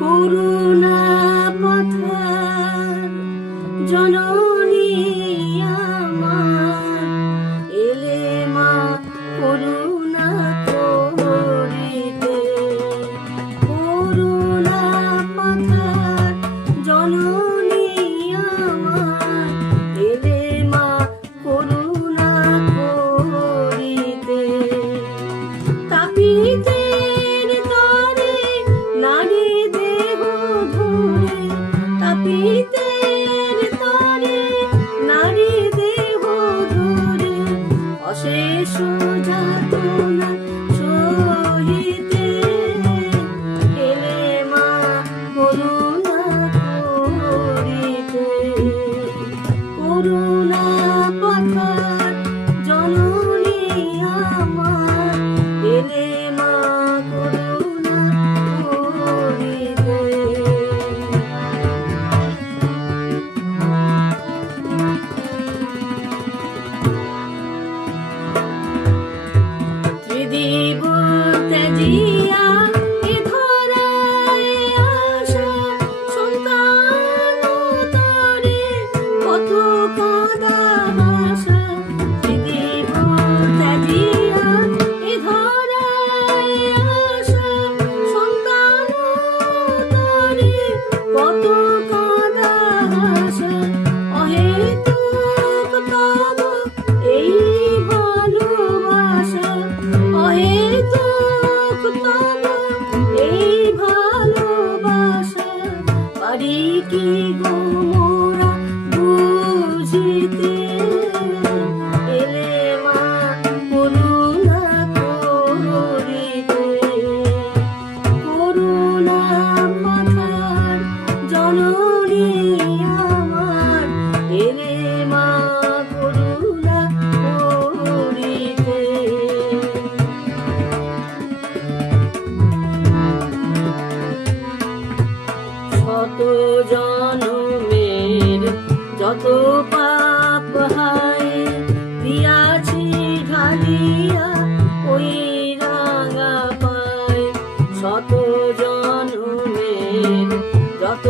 করুণা পথের জননী আমার, এলে মা করুণা করিতে। করুণা পথের জননী আমার, এলে মা করুণা করিতে। তাপিতে নারী দেহ ধরে, তাপিতের তরে নারী দেহ ধরে, অশেষ যাতনা সহিতে এলে মা করুণা করিতে। করুণা পথের জননী আমার, এলে মা করুণা করিতে। ত্রিদিব ত্যাজিয়া এ ধরায় আসা সন্তান তরে কত কাঁদা ভাষা। ত্রিদিব ত্যাজিয়া এ ধরায় আসা সন্তান তরে কত কাঁদা ভাষা। অহেতুক তব এই ভালোবাসা, অহেতুক তব এই ভালোবাসা। পারি কি গো মোরা বুঝিতে, এলে মা করুণা করিতে। করুণা পথের জননী আমার, এলে মা করুণা করিতে। শত জনমের যত পাপ হায় দিয়াছি ঢালিয়া ওই রাঙা পায়। শত জনমের যত